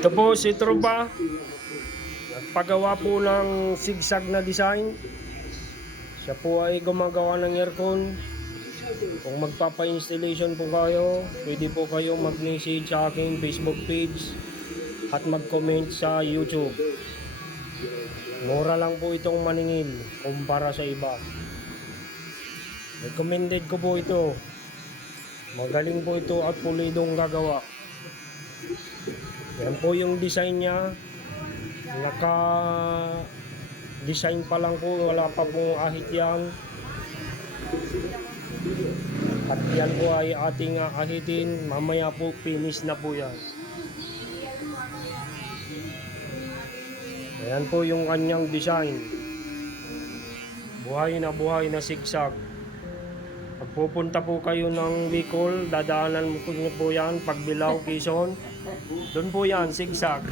Ito po si Truba. Nagpagawa po ng zigzag na design. Siya po ay gumagawa ng aircon. Kung magpapa-installation po kayo, pwede po kayong mag-message sa aking Facebook page at mag-comment sa YouTube. Mura lang po itong maningil kumpara sa iba. Recommended ko po ito. Magaling po ito at pulidong gagawa. Yan po yung design niya. Naka design pa lang po, wala pa pong ahit yan. At yan po ay ating ahitin. Mamaya po finish na po yan. Ayan po yung kanyang design. Buhay na buhay na sigsag. Pag pupunta po kayo ng Bicol, dadaanan mo po niyo po yan, Pagbilao, Quezon. Doon po yan, sigsag.